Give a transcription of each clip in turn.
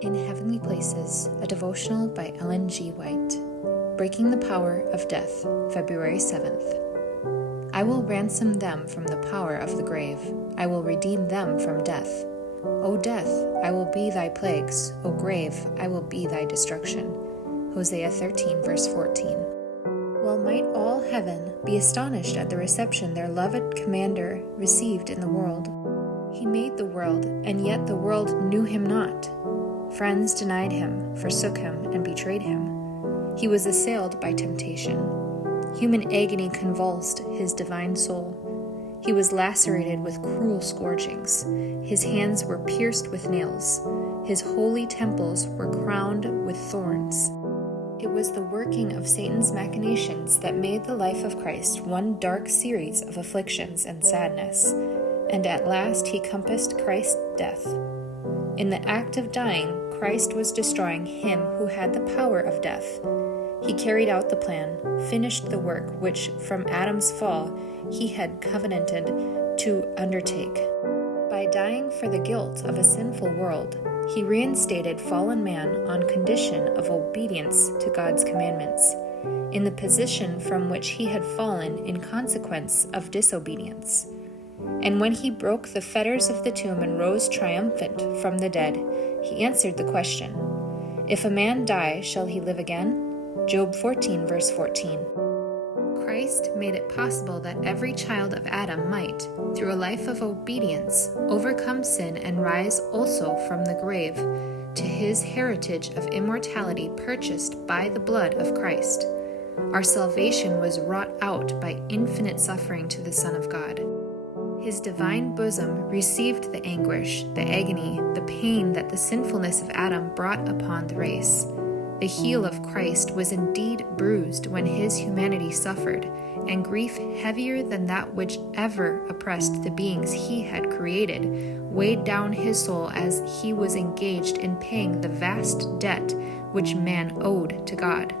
In Heavenly Places, a devotional by Ellen G. White. Breaking the Power of Death, February 7th. I will ransom them from the power of the grave. I will redeem them from death. O death, I will be thy plagues. O grave, I will be thy destruction. Hosea 13, verse 14. Well, might all heaven be astonished at the reception their loved Commander received in the world. He made the world, and yet the world knew him not. Friends denied him, forsook him, and betrayed him. He was assailed by temptation. Human agony convulsed his divine soul. He was lacerated with cruel scourgings. His hands were pierced with nails. His holy temples were crowned with thorns. It was the working of Satan's machinations that made the life of Christ one dark series of afflictions and sadness, and at last he compassed Christ's death. In the act of dying, Christ was destroying him who had the power of death. He carried out the plan, finished the work which, from Adam's fall, he had covenanted to undertake. By dying for the guilt of a sinful world, he reinstated fallen man on condition of obedience to God's commandments, in the position from which he had fallen in consequence of disobedience. And when he broke the fetters of the tomb and rose triumphant from the dead, he answered the question, "If a man die, shall he live again?" Job 14, verse 14. Christ made it possible that every child of Adam might, through a life of obedience, overcome sin and rise also from the grave to his heritage of immortality purchased by the blood of Christ. Our salvation was wrought out by infinite suffering to the Son of God. His divine bosom received the anguish, the agony, the pain that the sinfulness of Adam brought upon the race. The heel of Christ was indeed bruised when his humanity suffered, and grief heavier than that which ever oppressed the beings he had created weighed down his soul as he was engaged in paying the vast debt which man owed to God.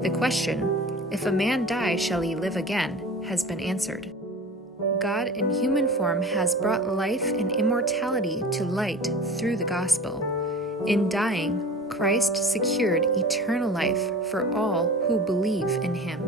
The question, "If a man die, shall he live again?" has been answered. God in human form has brought life and immortality to light through the gospel. In dying, Christ secured eternal life for all who believe in him.